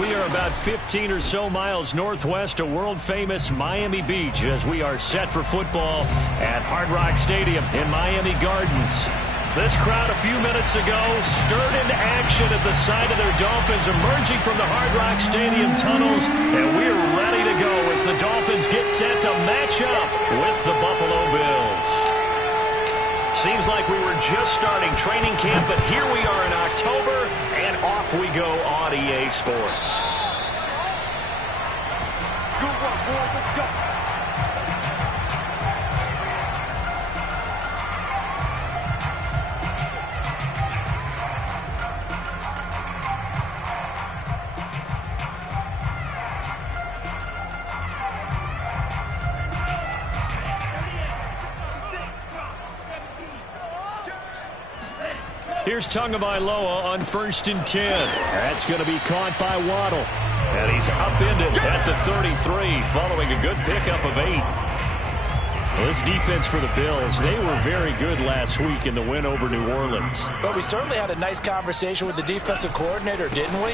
we are about 15 or so miles northwest of world-famous Miami Beach as we are set for football at Hard Rock Stadium in Miami Gardens. This crowd a few minutes ago stirred into action at the sight of their Dolphins emerging from the Hard Rock Stadium tunnels, and we're ready to go as the Dolphins get set to match up with the Buffalo Bills. Seems like we were just starting training camp, but here we are in October, and off we go on EA Sports. Good work, boy. Let's go. Here's Tagovailoa on 1st and 10. That's going to be caught by Waddle. And he's upended at the 33 following a good pickup of 8. Well, this defense for the Bills, they were very good last week in the win over New Orleans. Well, we certainly had a nice conversation with the defensive coordinator, didn't we?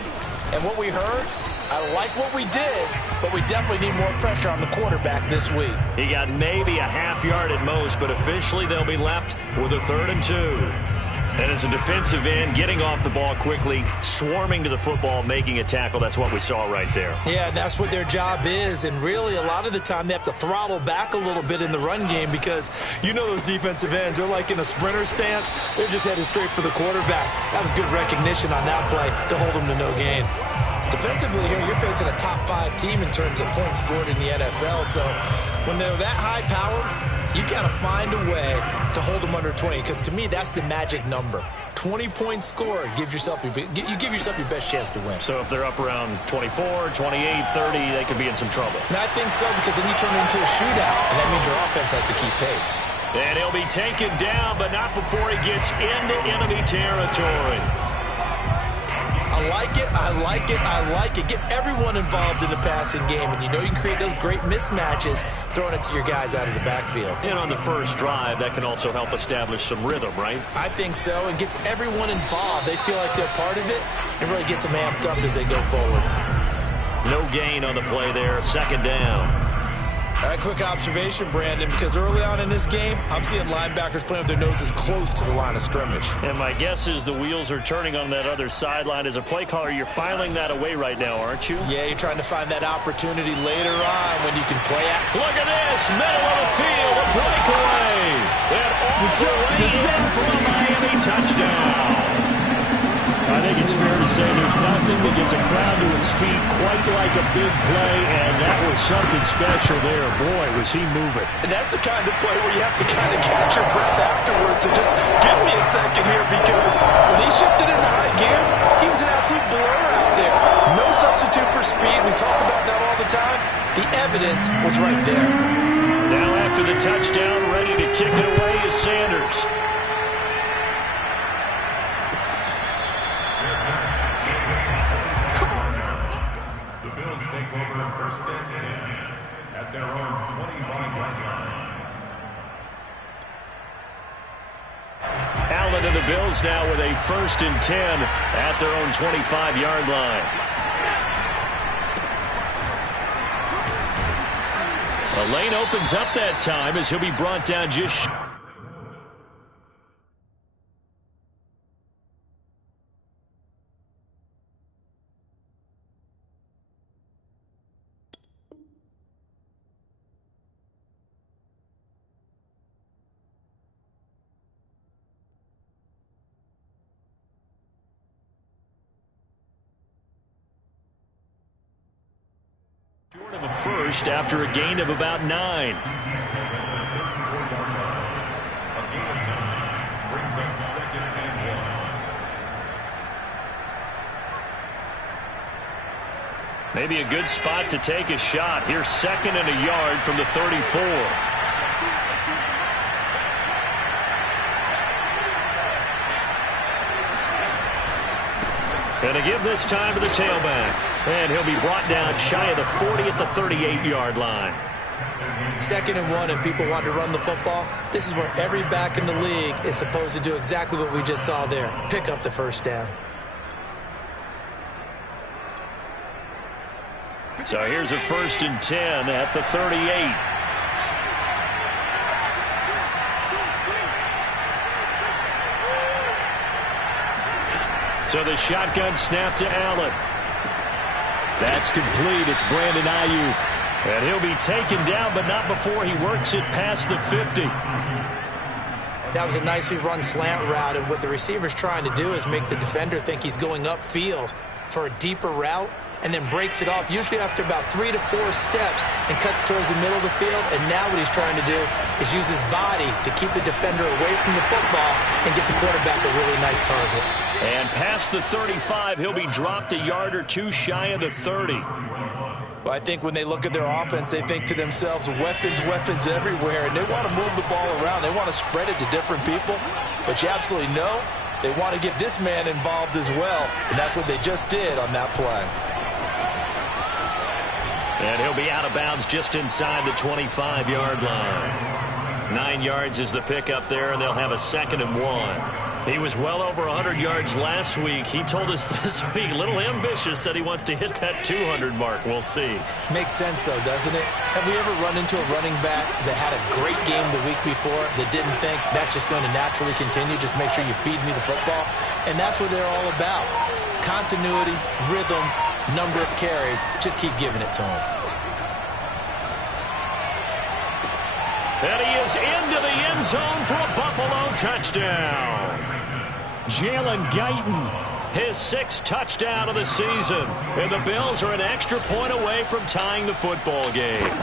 And what we heard, I like what we did, but we definitely need more pressure on the quarterback this week. He got maybe a half yard at most, but officially they'll be left with a 3rd and 2. And as a defensive end, getting off the ball quickly, swarming to the football, making a tackle, that's what we saw right there. Yeah, and that's what their job is. And really, a lot of the time, they have to throttle back a little bit in the run game because you know those defensive ends, they're like in a sprinter stance. They're just headed straight for the quarterback. That was good recognition on that play to hold them to no gain. Defensively here, you're facing a top 5 team in terms of points scored in the NFL. So when they're that high power, you got to find a way to hold them under 20, because to me, that's the magic number. 20 points scored, you give yourself your best chance to win. So if they're up around 24, 28, 30, they could be in some trouble. And I think so, because then you turn it into a shootout, and that means your offense has to keep pace. And he'll be taken down, but not before he gets into enemy territory. I like it, I like it, I like it. Get everyone involved in the passing game, and you know you can create those great mismatches throwing it to your guys out of the backfield. And on the first drive, that can also help establish some rhythm, right? I think so, and gets everyone involved. They feel like they're part of it, and really gets them amped up as they go forward. No gain on the play there, 2nd down. All right, quick observation, Brandon, because early on in this game, I'm seeing linebackers playing with their noses close to the line of scrimmage. And my guess is the wheels are turning on that other sideline. As a play caller, you're filing that away right now, aren't you? Yeah, you're trying to find that opportunity later on when you can play it. Look at this, middle of the field, a breakaway. And all the way in for a Miami touchdown. I think it's fair to say there's nothing that gets a crowd to its feet quite like a big play, and that was something special there. Boy, was he moving. And that's the kind of play where you have to kind of catch your breath afterwards and just give me a second here, because when he shifted into high gear, he was an absolute blur out there. No substitute for speed. We talk about that all the time. The evidence was right there. Now after the touchdown, ready to kick it away is Sanders. Take over 1st and 10 at their own 25-yard line. Allen and the Bills now with a 1st and 10 at their own 25-yard line. The lane opens up that time as he'll be brought down just short of a first after a gain of about 9. Brings up 2nd and 1. Maybe a good spot to take a shot. Here's 2nd and a yard from the 34. And to give this time to the tailback. And he'll be brought down shy of the 40 at the 38-yard line. 2nd and 1, and people want to run the football. This is where every back in the league is supposed to do exactly what we just saw there. Pick up the 1st down. So here's a 1st and 10 at the 38. So the shotgun snap to Allen. That's complete. It's Brandon Ayuk. And he'll be taken down, but not before he works it past the 50. That was a nicely run slant route, and what the receiver's trying to do is make the defender think he's going upfield for a deeper route, and then breaks it off, usually after about 3 to 4 steps, and cuts towards the middle of the field. And now what he's trying to do is use his body to keep the defender away from the football and get the quarterback a really nice target. And past the 35, he'll be dropped a yard or two shy of the 30. Well, I think when they look at their offense, they think to themselves, weapons, weapons everywhere, and they want to move the ball around. They want to spread it to different people, but you absolutely know they want to get this man involved as well, and that's what they just did on that play. And he'll be out of bounds just inside the 25-yard line. 9 yards is the pickup there, and they'll have a 2nd and 1. He was well over 100 yards last week. He told us this week, a little ambitious, said he wants to hit that 200 mark. We'll see. Makes sense, though, doesn't it? Have we ever run into a running back that had a great game the week before that didn't think that's just going to naturally continue? Just make sure you feed me the football. And that's what they're all about. Continuity, rhythm, number of carries. Just keep giving it to him. And he is into the end zone for a Buffalo touchdown. Jalen Guyton, his 6th touchdown of the season. And the Bills are an extra point away from tying the football game.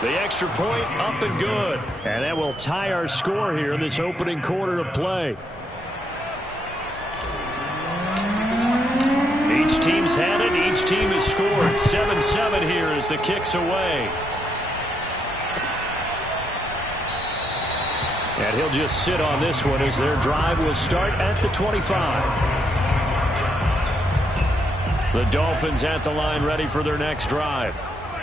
The extra point up and good. And that will tie our score here in this opening quarter of play. Each team's had it. Each team has scored. 7-7 here as the kick's away. And he'll just sit on this one as their drive will start at the 25. The Dolphins at the line ready for their next drive.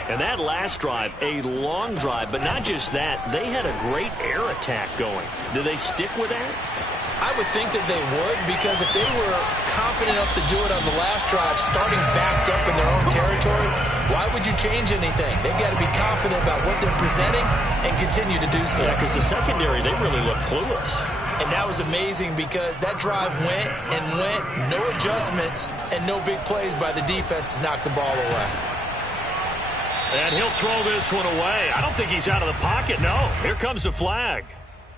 And that last drive, a long drive, but not just that. They had a great air attack going. Do they stick with that? I would think that they would, because if they were confident enough to do it on the last drive, starting backed up in their own territory, why would you change anything? They've got to be confident about what they're presenting and continue to do so. Yeah, because the secondary, they really look clueless. And that was amazing because that drive went and went, no adjustments, and no big plays by the defense to knock the ball away. And he'll throw this one away. I don't think he's out of the pocket, no. Here comes the flag.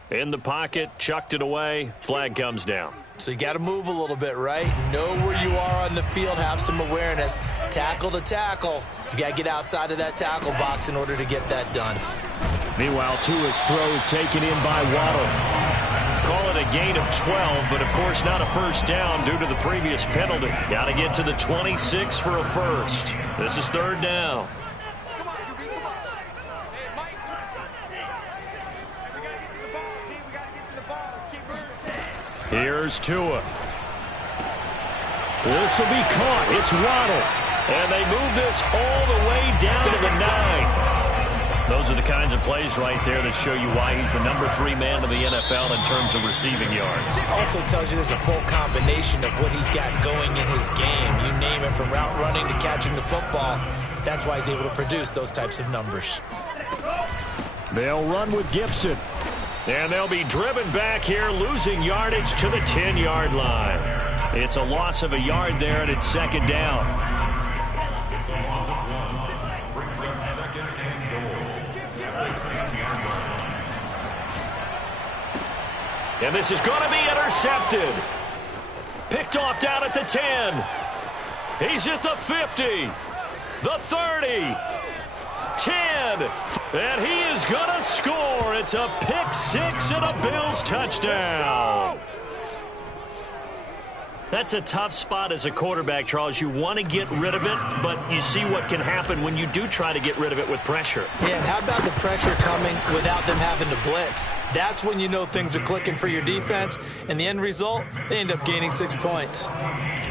In the pocket, chucked it away, flag comes down. So you got to move a little bit, right? Know where you are on the field, have some awareness. Tackle to tackle. You got to get outside of that tackle box in order to get that done. Meanwhile, Tua's throw is taken in by Waddle. Call it a gain of 12, but of course not a first down due to the previous penalty. Got to get to the 26 for a first. This is 3rd down. Here's Tua. This will be caught. It's Waddle. And they move this all the way down to the 9. Those are the kinds of plays right there that show you why he's the number 3 man in the NFL in terms of receiving yards. Also tells you there's a full combination of what he's got going in his game. You name it, from route running to catching the football. That's why he's able to produce those types of numbers. They'll run with Gibson. And they'll be driven back here, losing yardage to the 10-yard line. It's a loss of a yard there, and it's 2nd down. It's a loss of 1. Brings up 2nd and goal. At the 10-yard line. And this is going to be intercepted. Picked off down at the 10. He's at the 50. The 30. 10. And he is going to score. It's a pick 6 and a Bills touchdown. That's a tough spot as a quarterback, Charles. You want to get rid of it, but you see what can happen when you do try to get rid of it with pressure. Yeah, and how about the pressure coming without them having to blitz? That's when you know things are clicking for your defense, and the end result, they end up gaining 6 points.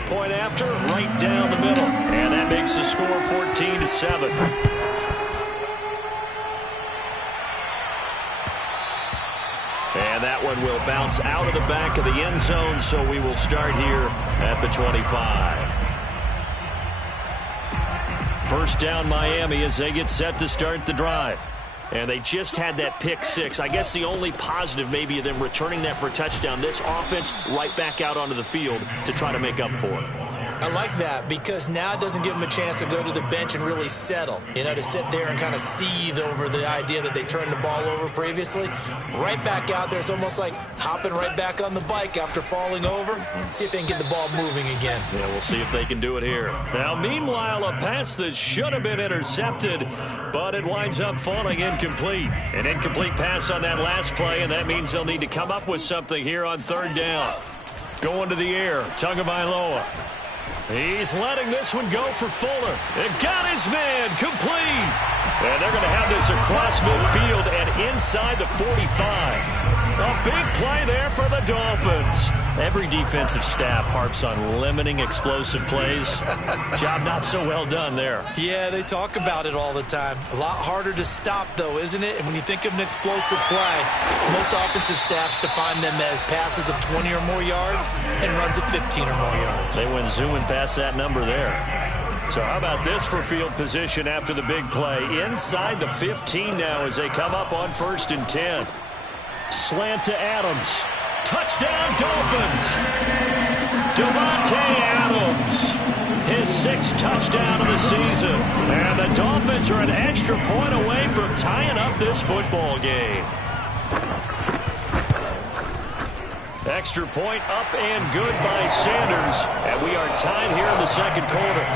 Point after, right down the middle, and that makes the score 14-7. And that one will bounce out of the back of the end zone, so we will start here at the 25. First down Miami as they get set to start the drive. And they just had that pick six. I guess the only positive maybe of them returning that for a touchdown. This offense right back out onto the field to try to make up for it. I like that because now it doesn't give them a chance to go to the bench and really settle. You know, to sit there and kind of seethe over the idea that they turned the ball over previously. Right back out there. It's almost like hopping right back on the bike after falling over. See if they can get the ball moving again. Yeah, we'll see if they can do it here. Now, meanwhile, a pass that should have been intercepted, but it winds up falling incomplete. An incomplete pass on that last play, and that means they'll need to come up with something here on third down. Going to the air, Tagovailoa. He's letting this one go for Fuller. It got his man complete. And they're going to have this across midfield and inside the 45. A big play there for the Dolphins. Every defensive staff harps on limiting explosive plays. Job not so well done there. Yeah, they talk about it all the time. A lot harder to stop, though, isn't it? And when you think of an explosive play, most offensive staffs define them as passes of 20 or more yards and runs of 15 or more yards. They went zooming past that number there. So how about this for field position after the big play? Inside the 15 now as they come up on 1st and 10. Slant to Adams. Touchdown, Dolphins. Devontae Adams. His 6th touchdown of the season. And the Dolphins are an extra point away from tying up this football game. Extra point up and good by Sanders. And we are tied here in the second quarter.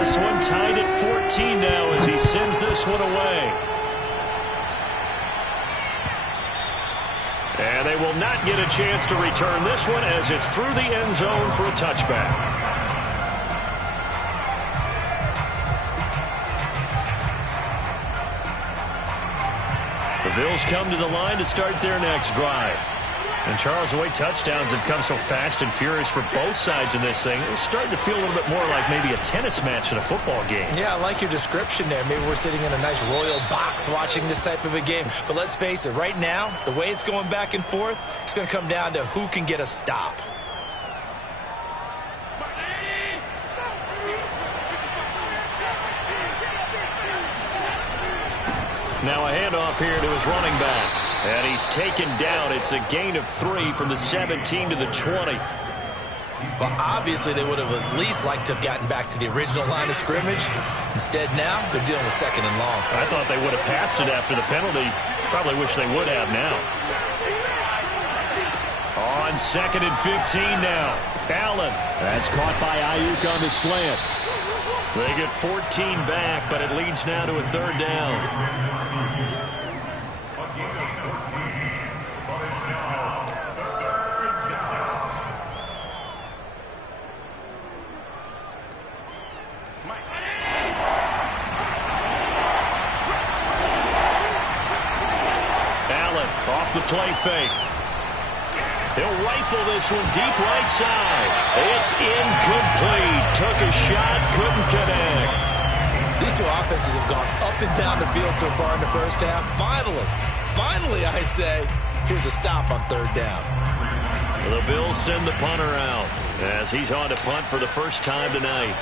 This one tied at 14 now as he sends this one away. And they will not get a chance to return this one as it's through the end zone for a touchback. The Bills come to the line to start their next drive. And Charles, the way touchdowns have come so fast and furious for both sides in this thing, it's starting to feel a little bit more like maybe a tennis match in a football game. Yeah, I like your description there. Maybe we're sitting in a nice royal box watching this type of a game. But let's face it, right now, the way it's going back and forth, it's going to come down to who can get a stop. Now a handoff here to his running back. And he's taken down. It's a gain of 3 from the 17 to the 20. Well, obviously they would have at least liked to have gotten back to the original line of scrimmage. Instead now, they're dealing with 2nd and long. I thought they would have passed it after the penalty. Probably wish they would have now. On 2nd and 15 now. Allen. That's caught by Ayuk on the slant. They get 14 back, but it leads now to a 3rd down. Off the play fake. He'll rifle this one deep right side. It's incomplete. Took a shot, couldn't connect. These two offenses have gone up and down the field so far in the first half. Finally, I say, here's a stop on 3rd down. The Bills send the punter out as he's on to punt for the first time tonight.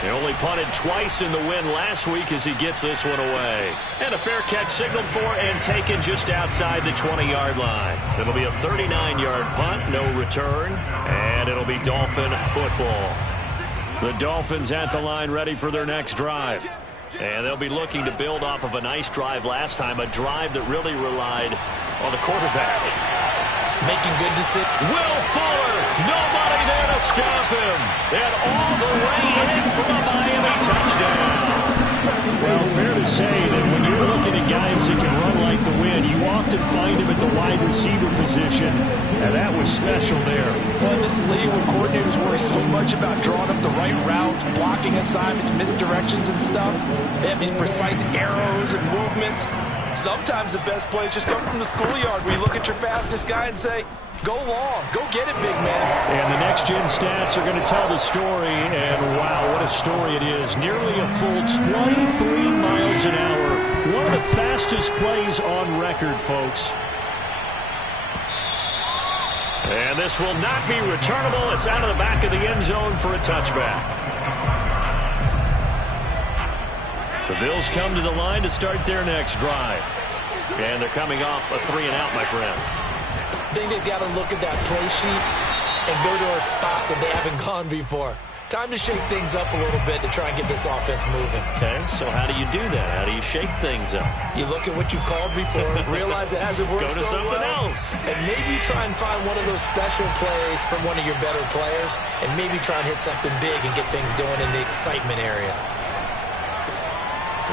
He only punted twice in the win last week as he gets this one away. And a fair catch signaled for and taken just outside the 20-yard line. It'll be a 39-yard punt, no return, and it'll be Dolphin football. The Dolphins at the line ready for their next drive. And they'll be looking to build off of a nice drive last time, a drive that really relied on the quarterback. Making good decisions. Will Fuller, nobody there to stop him. And all the way in for a Miami touchdown. Well, fair to say that when you're looking at guys that can run like the wind, you often find him at the wide receiver position, and that was special there. Well, in this league where coordinators worry so much about drawing up the right routes, blocking assignments, misdirections and stuff, they have these precise arrows and movements. Sometimes the best plays just come from the schoolyard where you look at your fastest guy and say, go long, go get it, big man. And the next-gen stats are going to tell the story, and wow, what a story it is. Nearly a full 23 miles an hour. One of the fastest plays on record, folks. And this will not be returnable. It's out of the back of the end zone for a touchback. The Bills come to the line to start their next drive. And they're coming off a 3-and-out, my friend. I think they've got to look at that play sheet and go to a spot that they haven't gone before. Time to shake things up a little bit to try and get this offense moving. Okay, so how do you do that? How do you shake things up? You look at what you've called before, realize it hasn't worked Go to so something well, else. and maybe try and find one of those special plays from one of your better players, and maybe try and hit something big and get things going in the excitement area.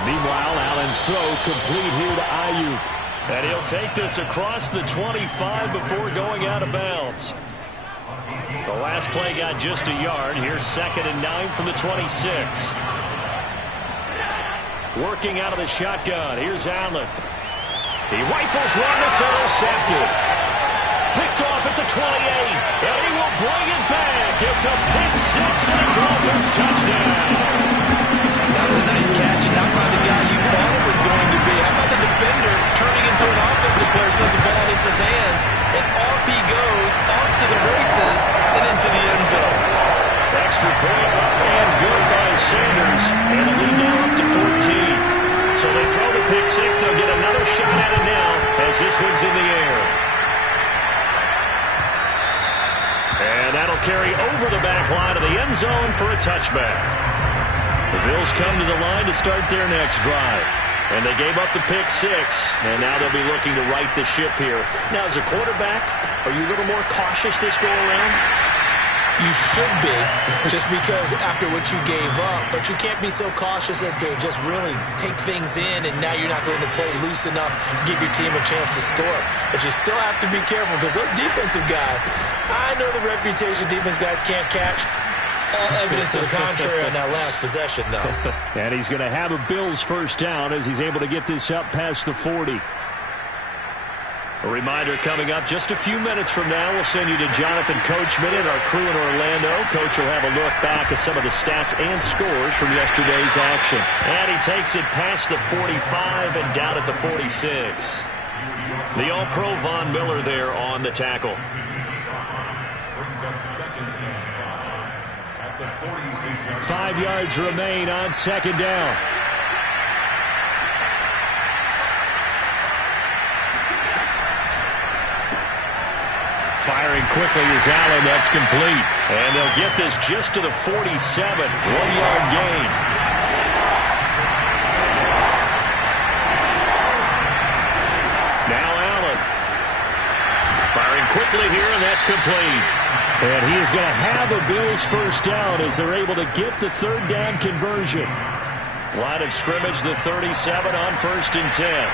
Meanwhile, Allen's throw complete here to Ayuk. And he'll take this across the 25 before going out of bounds. The last play got just a yard. Here's 2nd and 9 from the 26. Working out of the shotgun. Here's Allen. He rifles one that's intercepted. Picked off at the 28. And he will bring it back. It's a pick six and a Dolphins touchdown. That was a nice catch, and not by the guy you thought it was going to be. How about the defender turning into an offensive player as soon as the ball hits his hands, and off he goes, off to the races, and into the end zone. Extra point up and good by Sanders, and the lead now up to 14. So they throw the pick six. They'll get another shot at it now as this one's in the air. And that'll carry over the back line of the end zone for a touchback. The Bills come to the line to start their next drive. And they gave up the pick six, and now they'll be looking to right the ship here. Now, as a quarterback, are you a little more cautious this go-around? You should be, just because after what you gave up, but you can't be so cautious as to just really take things in, and now you're not going to play loose enough to give your team a chance to score. But you still have to be careful, because those defensive guys, I know the reputation defense guys can't catch. All evidence to the contrary on that last possession, though. And he's going to have a Bills first down as he's able to get this up past the 40. A reminder coming up just a few minutes from now. We'll send you to Jonathan Coachman and our crew in Orlando. Coach will have a look back at some of the stats and scores from yesterday's action. And he takes it past the 45 and down at the 46. The All-Pro Von Miller there on the tackle. Brings up 2nd and 5 at the 46. 5 yards remain on 2nd down. Firing quickly is Allen. That's complete. And they'll get this just to the 47. 1-yard gain. Now Allen. Firing quickly here, and that's complete. And he is going to have a Bills first down as they're able to get the 3rd down conversion. Line of scrimmage, the 37 on 1st and 10.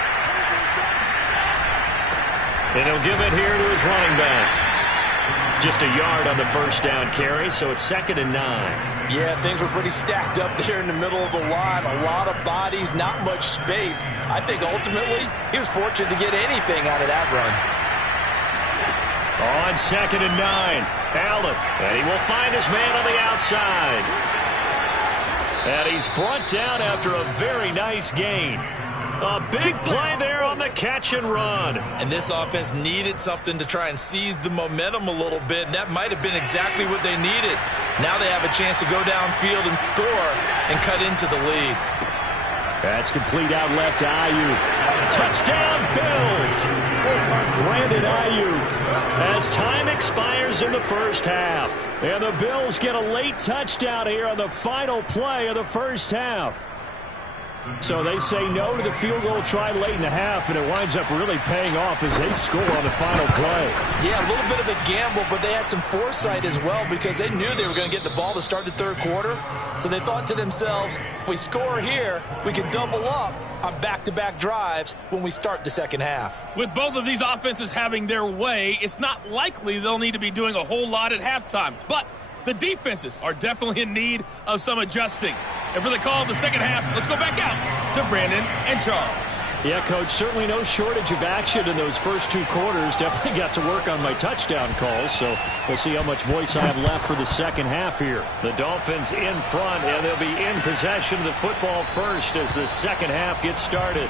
And he'll give it here to his running back. Just a yard on the first down carry, so it's 2nd and 9. Yeah, things were pretty stacked up there in the middle of the line. A lot of bodies, not much space. I think ultimately he was fortunate to get anything out of that run. On 2nd and 9, Allen, and he will find his man on the outside. And he's brought down after a very nice gain. A big play there on the catch and run. And this offense needed something to try and seize the momentum a little bit, and that might have been exactly what they needed. Now they have a chance to go downfield and score and cut into the lead. That's complete out left to Ayuk. Touchdown, Bills! Brandon Ayuk as time expires in the first half. And the Bills get a late touchdown here on the final play of the first half. So they say no to the field goal try late in the half, and it winds up really paying off as they score on the final play. Yeah, a little bit of a gamble, but they had some foresight as well because they knew they were going to get the ball to start the 3rd quarter. So they thought to themselves, if we score here, we can double up on back-to-back drives when we start the 2nd half. With both of these offenses having their way, it's not likely they'll need to be doing a whole lot at halftime. But the defenses are definitely in need of some adjusting. And for the call of the 2nd half, let's go back out to Brandon and Charles. Yeah, Coach, certainly no shortage of action in those first 2 quarters. Definitely got to work on my touchdown calls, so we'll see how much voice I have left for the 2nd half here. The Dolphins in front, and they'll be in possession of the football first as the 2nd half gets started.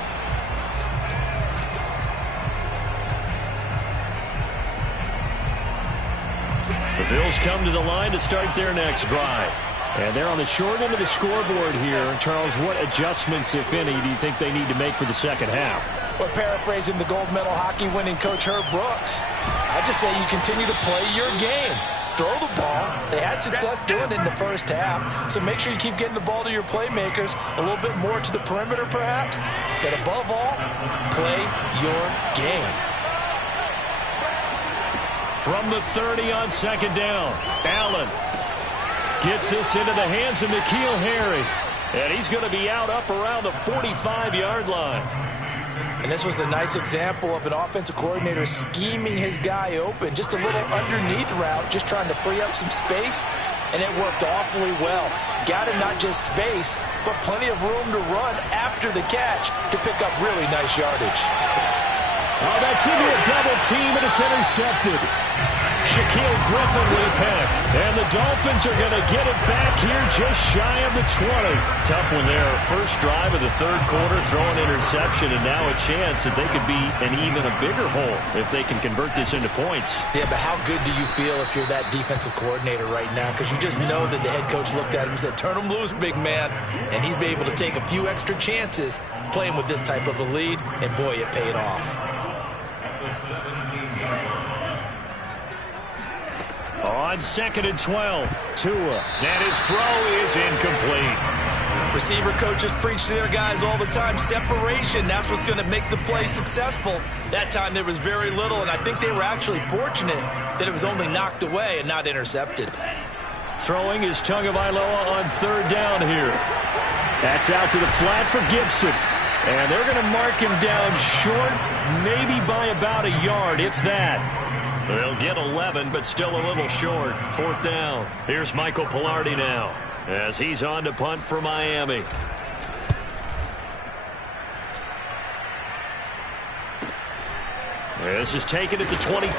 Bills come to the line to start their next drive. And they're on the short end of the scoreboard here. Charles, what adjustments, if any, do you think they need to make for the second half? Well, paraphrasing the gold medal hockey winning coach Herb Brooks, I just say you continue to play your game. Throw the ball. They had success doing it in the first half, so make sure you keep getting the ball to your playmakers, a little bit more to the perimeter perhaps, but above all, play your game. From the 30 on second down, Allen gets this into the hands of N'Keal Harry, and he's going to be out up around the 45-yard line. And this was a nice example of an offensive coordinator scheming his guy open. Just a little underneath route, just trying to free up some space, and it worked awfully well. Got him not just space, but plenty of room to run after the catch to pick up really nice yardage. Oh, that's into a double team, and it's intercepted. Shaquille Griffin with a pick. And the Dolphins are going to get it back here just shy of the 20. Tough one there. First drive of the third quarter, throwing interception, and now a chance that they could be an even a bigger hole if they can convert this into points. Yeah, but how good do you feel if you're that defensive coordinator right now? Because you just know that the head coach looked at him and said, turn him loose, big man. And he'd be able to take a few extra chances playing with this type of a lead, and boy, it paid off. On second and 12, Tua, and his throw is incomplete. Receiver coaches preach to their guys all the time. Separation, that's what's going to make the play successful. That time there was very little, and I think they were actually fortunate that it was only knocked away and not intercepted. Throwing is Tagovailoa on third down here. That's out to the flat for Gibson. And they're going to mark him down short, maybe by about a yard, if that. They'll get 11, but still a little short. Fourth down. Here's Michael Pilardi now as he's on to punt for Miami. This is taken at the 23.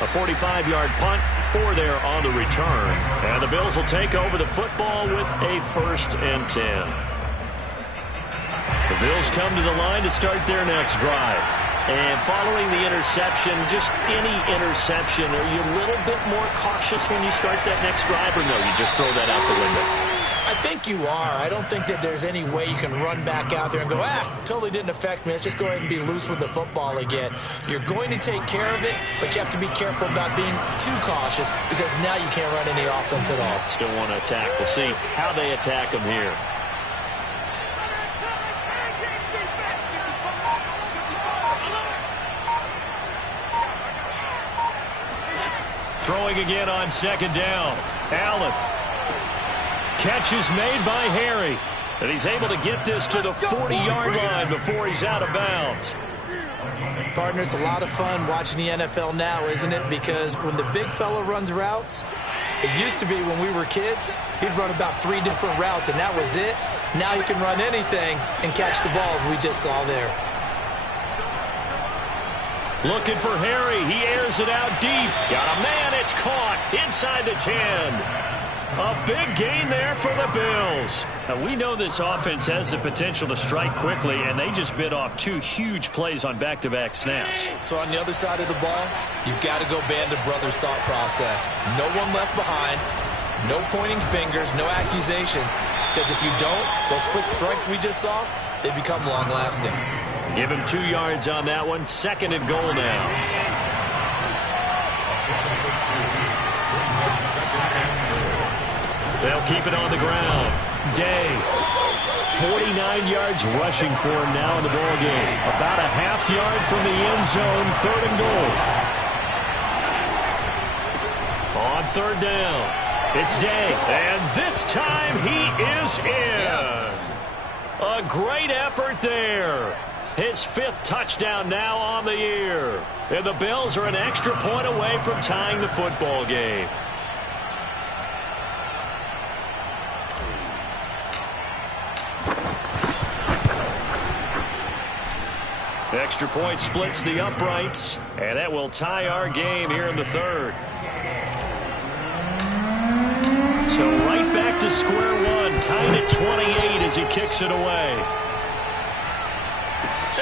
A 45-yard punt, 4 there on the return. And the Bills will take over the football with a 1st and 10. The Bills come to the line to start their next drive. And following the interception, just any interception, are you a little bit more cautious when you start that next drive, or no, you just throw that out the window? I think you are. I don't think that there's any way you can run back out there and go, totally didn't affect me. Let's just go ahead and be loose with the football again. You're going to take care of it, but you have to be careful about being too cautious because now you can't run any offense at all. Still want to attack. We'll see how they attack them here. Throwing again on second down. Allen. Catch is made by Harry. And he's able to get this to the 40-yard line before he's out of bounds. Partner, it's a lot of fun watching the NFL now, isn't it? Because when the big fella runs routes, it used to be when we were kids, he'd run about 3 different routes, and that was it. Now he can run anything and catch the balls we just saw there. Looking for Harry. He airs it out deep. Got a man. It's caught inside the 10. A big gain there for the Bills. Now, we know this offense has the potential to strike quickly, and they just bit off 2 huge plays on back-to-back snaps. So on the other side of the ball, you've got to go band of brothers thought process. No one left behind. No pointing fingers. No accusations. Because if you don't, those quick strikes we just saw, they become long-lasting. Give him 2 yards on that one. 2nd and goal now. They'll keep it on the ground. Day. 49 yards rushing for him now in the ball game. About a half yard from the end zone. 3rd and goal. On 3rd down. It's Day. And this time he is in. Yes. A great effort there. His 5th touchdown now on the year. And the Bills are an extra point away from tying the football game. Extra point splits the uprights, and that will tie our game here in the 3rd. So right back to square one, tied at 28 as he kicks it away.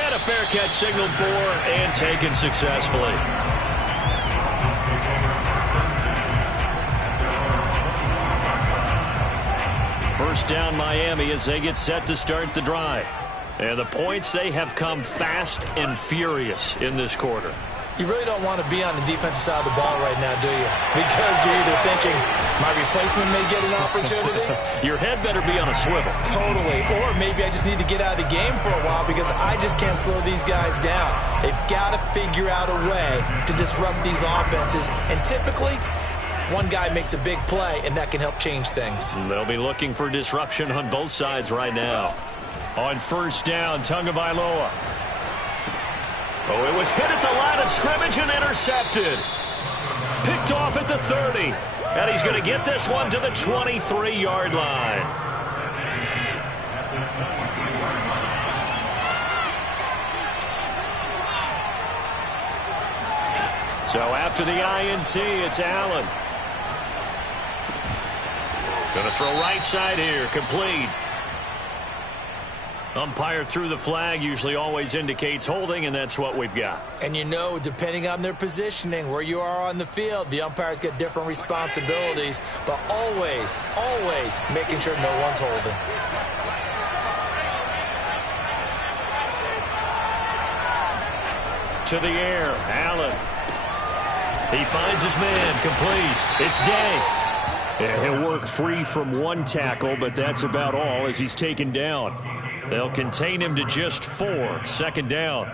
And a fair catch signaled for and taken successfully. First down Miami as they get set to start the drive. And the points, they have come fast and furious in this quarter. You really don't want to be on the defensive side of the ball right now, do you? Because you're either thinking, my replacement may get an opportunity. Your head better be on a swivel. Totally. Or maybe I just need to get out of the game for a while because I just can't slow these guys down. They've got to figure out a way to disrupt these offenses. And typically, one guy makes a big play, and that can help change things. They'll be looking for disruption on both sides right now. On first down, Tagovailoa. Oh, it was hit at the line of scrimmage and intercepted. Picked off at the 30. And he's going to get this one to the 23-yard line. So after the INT, it's Allen. Going to throw right side here, complete. Umpire threw the flag, usually always indicates holding, and that's what we've got. And you know, depending on their positioning, where you are on the field, the umpires get different responsibilities, but always, always making sure no one's holding. To the air, Allen. He finds his man, complete. It's Day. And he'll work free from one tackle, but that's about all as he's taken down. They'll contain him to just 4. Second down.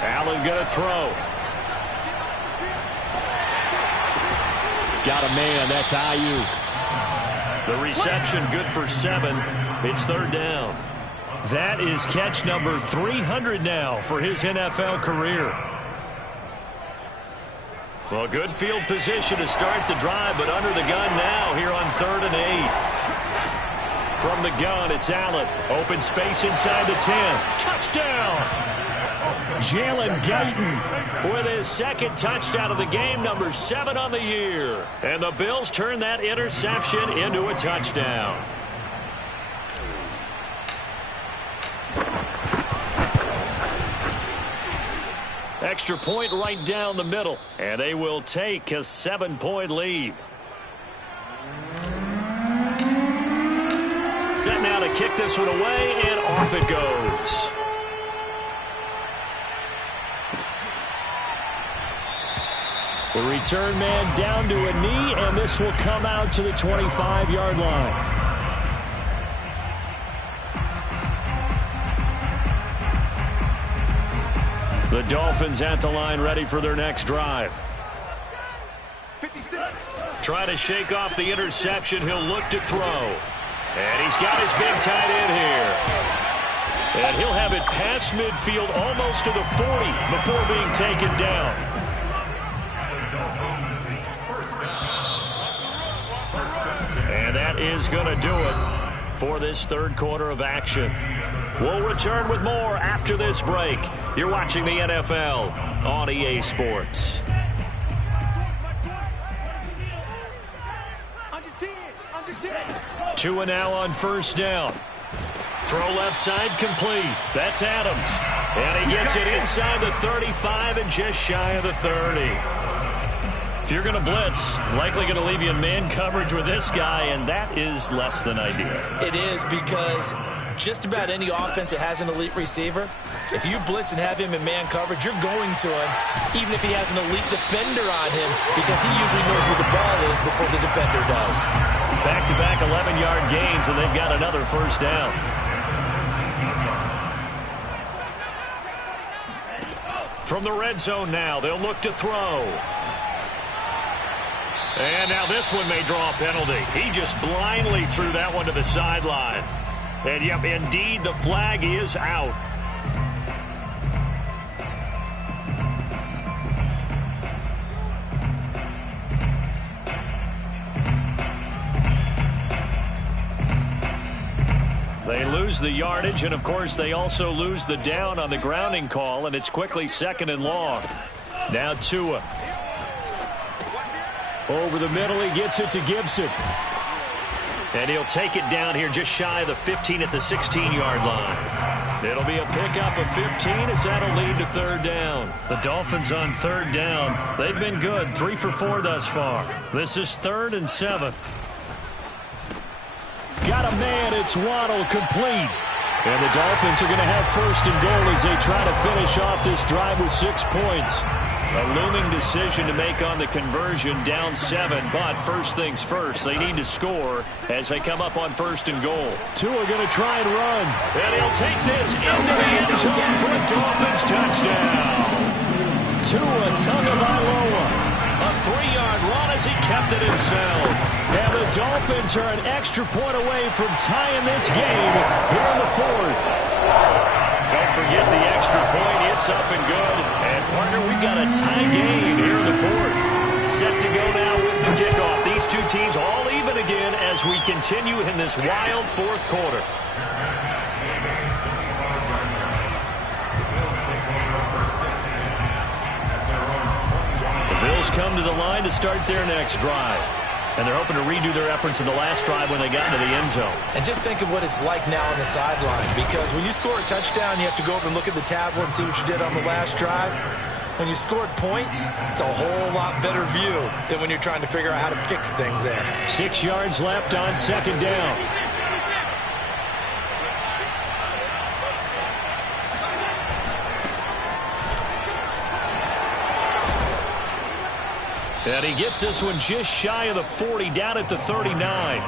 Allen going to throw. Got a man. That's Ayuk. The reception good for 7. It's third down. That is catch number 300 now for his NFL career. Well, good field position to start the drive, but under the gun now here on 3rd and 8. From the gun, it's Allen. Open space inside the 10. Touchdown! Jalen Guyton with his second touchdown of the game, number 7 on the year. And the Bills turn that interception into a touchdown. Extra point right down the middle, and they will take a 7-point lead. Set now to kick this one away, and off it goes. The return man down to a knee, and this will come out to the 25-yard line. The Dolphins at the line, ready for their next drive. Trying to shake off the interception. He'll look to throw. And he's got his big tight end here. And he'll have it past midfield almost to the 40 before being taken down. And that is going to do it for this third quarter of action. We'll return with more after this break. You're watching the NFL on EA Sports. Two and now on first down. Throw left side complete. That's Adams. And he gets it inside the 35 and just shy of the 30. If you're going to blitz, likely going to leave you in man coverage with this guy, and that is less than ideal. It is, because just about any offense that has an elite receiver, if you blitz and have him in man coverage, you're going to him, even if he has an elite defender on him, because he usually knows where the ball is before the defender does. Back-to-back 11-yard gains, and they've got another first down. From the red zone now, they'll look to throw. And now this one may draw a penalty. He just blindly threw that one to the sideline. And, yep, indeed, the flag is out. They lose the yardage, and, of course, they also lose the down on the grounding call, and it's quickly 2nd and long. Now Tua. Over the middle, he gets it to Gibson. And he'll take it down here just shy of the 15 at the 16-yard line. It'll be a pickup of 15 as that'll lead to third down. The Dolphins on third down. They've been good, 3 for 4 thus far. This is 3rd and 7. Got a man, it's Waddle, complete. And the Dolphins are going to have 1st and goal as they try to finish off this drive with 6 points. A looming decision to make on the conversion, down 7, but first things first, they need to score as they come up on 1st and goal. Tua going to try and run, and he'll take this into the end zone for a Dolphins touchdown. Tua Tagovailoa, a 3-yard run as he kept it himself. And the Dolphins are an extra point away from tying this game here in the 4th. Don't forget the extra point. It's up and good. And, partner, we've got a tie game here in the 4th. Set to go now with the kickoff. These two teams all even again as we continue in this wild 4th quarter. The Bills come to the line to start their next drive. And they're hoping to redo their efforts in the last drive when they got into the end zone. And just think of what it's like now on the sideline, because when you score a touchdown, you have to go over and look at the tablet and see what you did on the last drive. When you scored points, it's a whole lot better view than when you're trying to figure out how to fix things there. 6 yards left on 2nd down. And he gets this one just shy of the 40, down at the 39.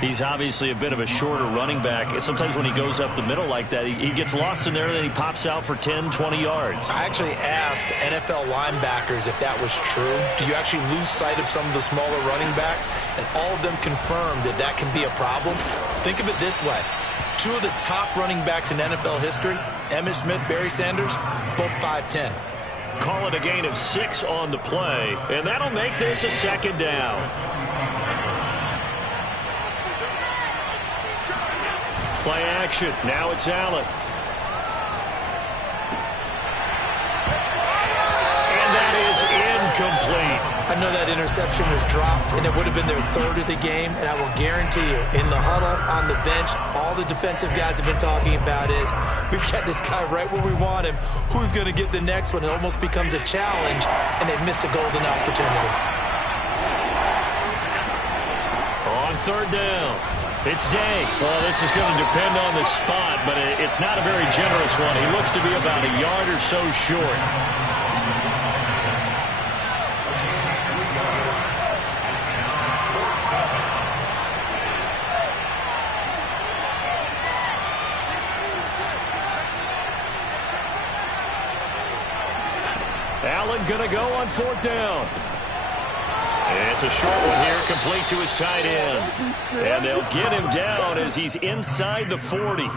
He's obviously a bit of a shorter running back. Sometimes when he goes up the middle like that, he gets lost in there, and then he pops out for 10, 20 yards. I actually asked NFL linebackers if that was true. Do you actually lose sight of some of the smaller running backs? And all of them confirmed that that can be a problem. Think of it this way. 2 of the top running backs in NFL history, Emmitt Smith, Barry Sanders, both 5'10". Call it a gain of 6 on the play, and that'll make this a 2nd down. Play action. Now it's Allen. And that is incomplete. I know that interception was dropped, and it would have been their 3rd of the game, and I will guarantee you, in the huddle, on the bench, all the defensive guys have been talking about is, we've got this guy right where we want him. Who's going to get the next one? It almost becomes a challenge, and they've missed a golden opportunity. On 3rd down, it's Day. Well, this is going to depend on the spot, but it's not a very generous one. He looks to be about a yard or so short. Allen going to go on 4th down. It's a short one here, complete to his tight end. And they'll get him down as he's inside the 40.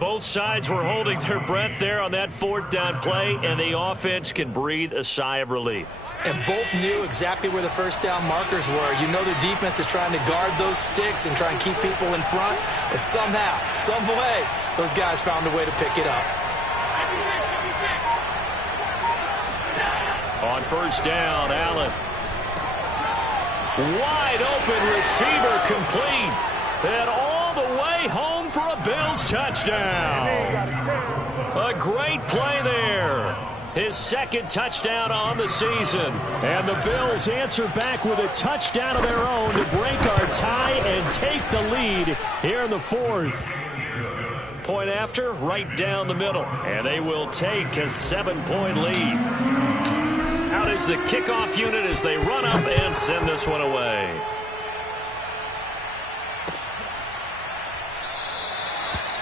Both sides were holding their breath there on that 4th down play, and the offense can breathe a sigh of relief. And both knew exactly where the 1st down markers were. You know the defense is trying to guard those sticks and try and keep people in front, but somehow, some way, those guys found a way to pick it up. On 1st down, Allen. Wide open receiver, complete. And all the way home for a Bills touchdown. A great play there. His 2nd touchdown on the season. And the Bills answer back with a touchdown of their own to break our tie and take the lead here in the 4th. Point after, right down the middle. And they will take a 7-point lead. Out is the kickoff unit as they run up and send this one away.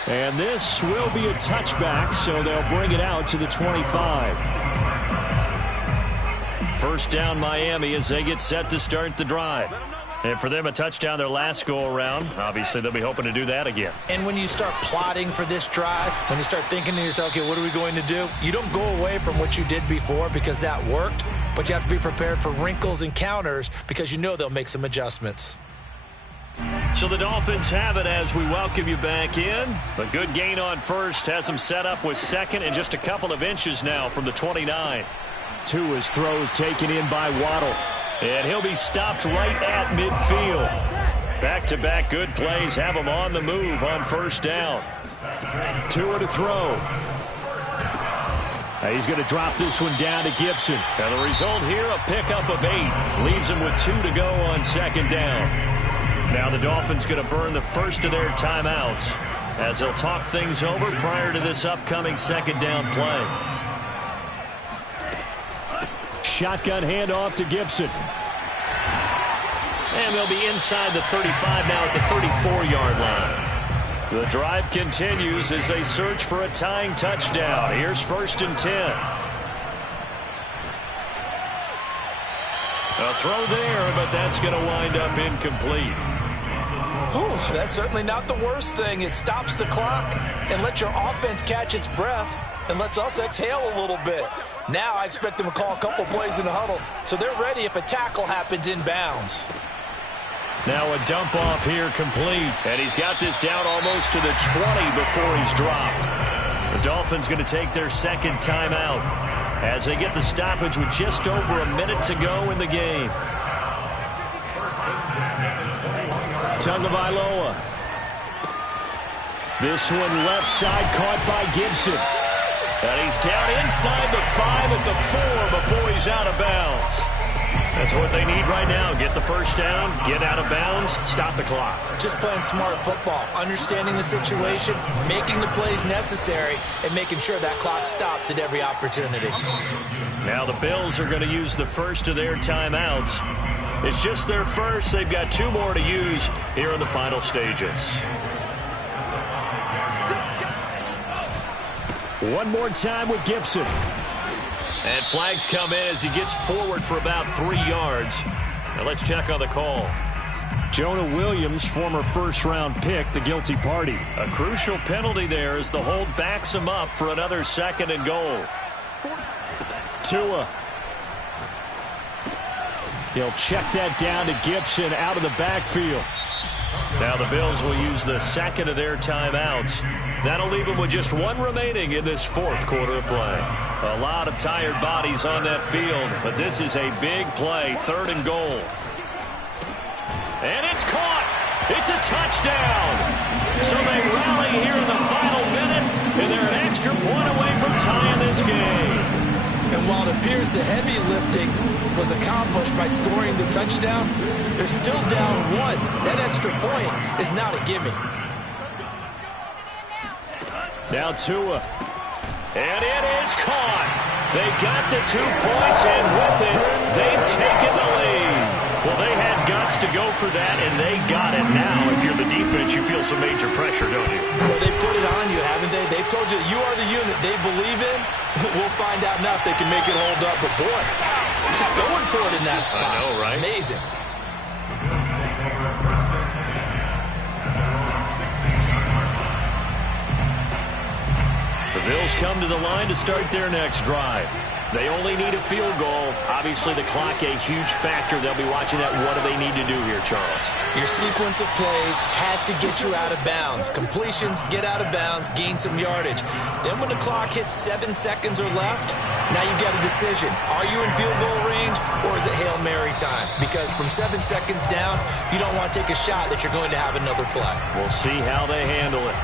And this will be a touchback, so they'll bring it out to the 25. 1st down Miami as they get set to start the drive. And for them, a touchdown their last go-around. Obviously, they'll be hoping to do that again. And when you start plotting for this drive, when you start thinking to yourself, okay, what are we going to do? You don't go away from what you did before because that worked, but you have to be prepared for wrinkles and counters because you know they'll make some adjustments. So the Dolphins have it as we welcome you back in. A good gain on 1st has them set up with 2nd and just a couple of inches now from the 29. Tua's throws taken in by Waddle. And he'll be stopped right at midfield. Back-to-back good plays have him on the move on 1st down. Tua to throw. He's going to drop this one down to Gibson. And the result here, a pickup of 8. Leaves him with 2 to go on second down. Now the Dolphins going to burn the first of their timeouts as they'll talk things over prior to this upcoming second down play. Shotgun handoff to Gibson. And they'll be inside the 35 now at the 34-yard line. The drive continues as they search for a tying touchdown. Here's 1st and 10. A throw there, but that's going to wind up incomplete. Whew, that's certainly not the worst thing. It stops the clock and lets your offense catch its breath and lets us exhale a little bit. Now I expect them to call a couple plays in the huddle, so they're ready if a tackle happens inbounds. Now a dump off here complete. And he's got this down almost to the 20 before he's dropped. The Dolphins going to take their second timeout as they get the stoppage with just over a minute to go in the game. Tagovailoa. This one left side caught by Gibson. And he's down inside the 5 at the 4 before he's out of bounds. That's what they need right now. Get the first down, get out of bounds, stop the clock. Just playing smart football, understanding the situation, making the plays necessary, and making sure that clock stops at every opportunity. Now the Bills are going to use the first of their timeouts. It's just their first. They've got 2 more to use here in the final stages. One more time with Gibson. And flags come in as he gets forward for about 3 yards. Now let's check on the call. Jonah Williams, former first-round pick, the guilty party. A crucial penalty there as the hold backs him up for another 2nd and goal. Tua. He'll check that down to Gibson out of the backfield. Now the Bills will use the second of their timeouts. That'll leave them with just 1 remaining in this 4th quarter of play. A lot of tired bodies on that field, but this is a big play, 3rd and goal. And it's caught. It's a touchdown. So they rally here in the final minute, and they're an extra point away from tying this game. And while it appears the heavy lifting was accomplished by scoring the touchdown, they're still down 1. That extra point is not a gimme. Now Tua. And it is caught. They got the 2 points, and with it, they've taken the lead. Well, they had guts to go for that, and they got it. Now, if you're the defense, you feel some major pressure, don't you? Well, they put it on you, haven't they? They've told you you are the unit they believe in. We'll find out now if they can make it hold up. But, boy, just going for it in that spot. I know, right? Amazing. The Bills come to the line to start their next drive. They only need a field goal. Obviously, the clock a huge factor. They'll be watching that. What do they need to do here, Charles? Your sequence of plays has to get you out of bounds. Completions, get out of bounds, gain some yardage. Then when the clock hits 7 seconds or left, now you've got a decision. Are you in field goal range, or is it Hail Mary time? Because from 7 seconds down, you don't want to take a shot that you're going to have another play. We'll see how they handle it.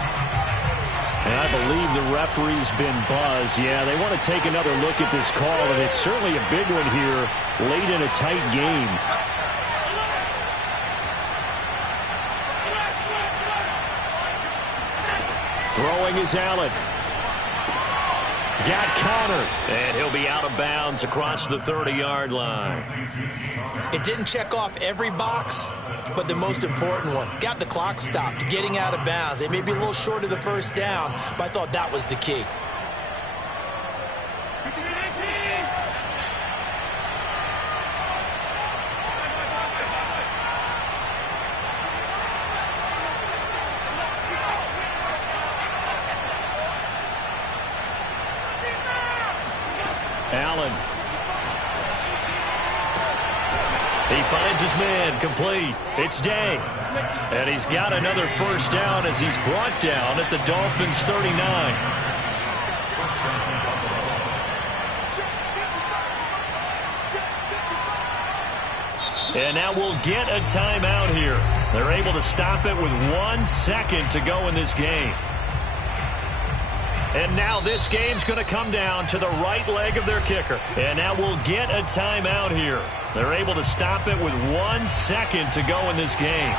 And I believe the referee's been buzzed. Yeah, they want to take another look at this call, and it's certainly a big one here late in a tight game. Throwing is Allen. He's got Connor. And he'll be out of bounds across the 30-yard line. It didn't check off every box, but the most important one. Got the clock stopped, getting out of bounds. They may be a little short of the first down, but I thought that was the key. Allen. He finds his man, complete. It's Day. And he's got another first down as he's brought down at the Dolphins' 39. And now we'll get a timeout here. They're able to stop it with 1 second to go in this game. And now this game's going to come down to the right leg of their kicker. And now we'll get a timeout here. They're able to stop it with 1 second to go in this game.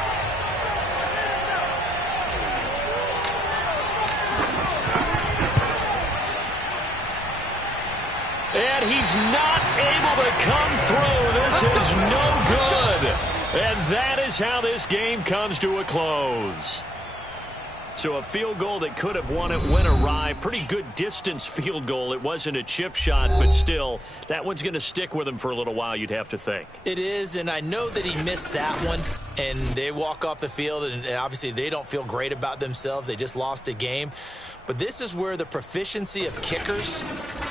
And he's not able to come through. This is no good. And that is how this game comes to a close. So a field goal that could have won it went awry. Pretty good distance field goal. It wasn't a chip shot, but still, that one's going to stick with him for a little while, you'd have to think. It is, and I know that he missed that one, and they walk off the field, and obviously they don't feel great about themselves. They just lost a game. But this is where the proficiency of kickers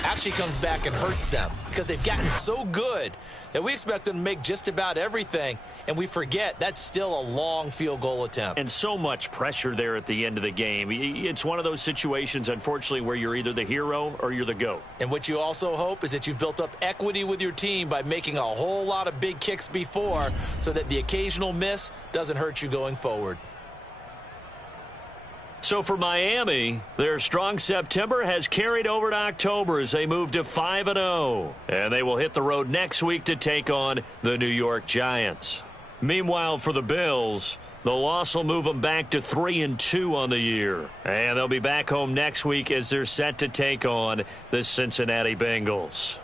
actually comes back and hurts them, because they've gotten so good that we expect them to make just about everything, and we forget that's still a long field goal attempt. And so much pressure there at the end of the game. It's one of those situations, unfortunately, where you're either the hero or you're the GOAT. And what you also hope is that you've built up equity with your team by making a whole lot of big kicks before, so that the occasional miss doesn't hurt you going forward. So for Miami, their strong September has carried over to October as they move to 5-0. And they will hit the road next week to take on the New York Giants. Meanwhile, for the Bills, the loss will move them back to 3-2 on the year. And they'll be back home next week as they're set to take on the Cincinnati Bengals.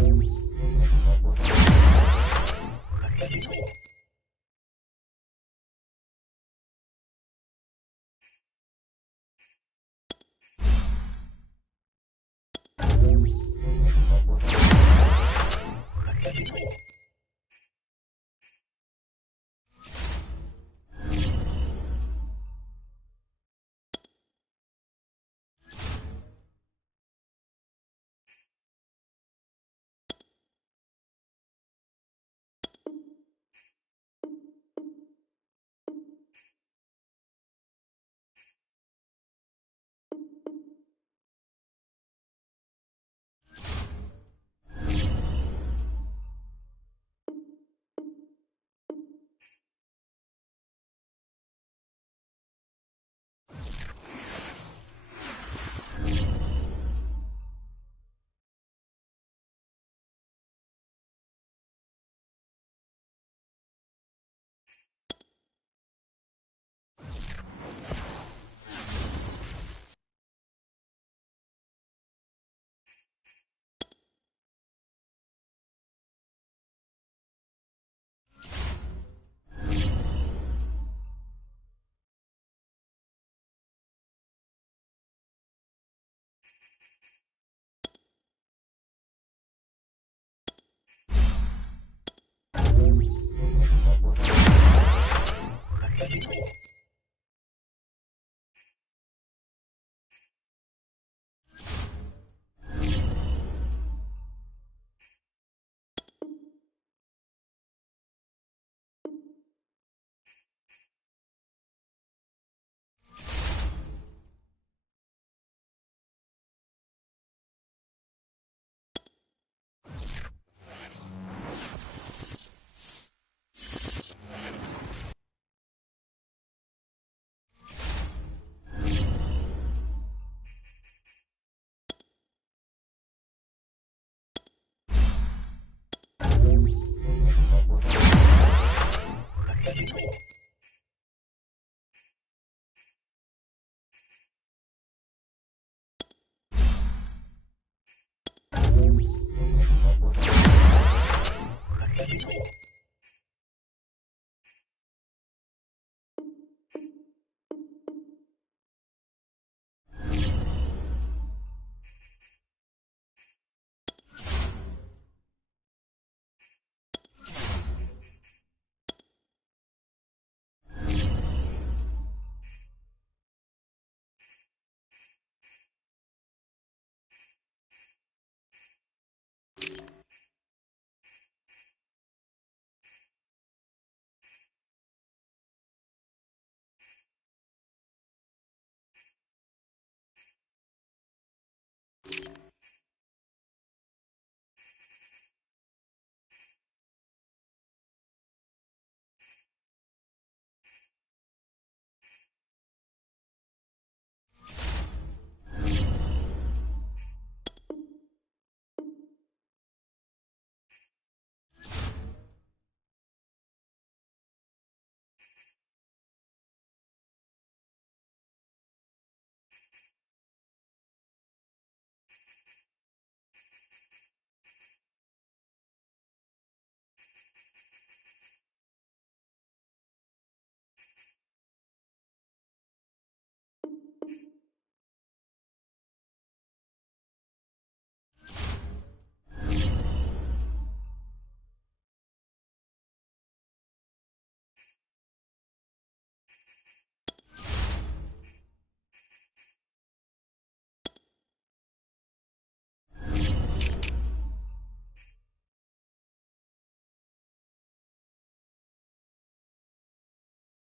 Thank you.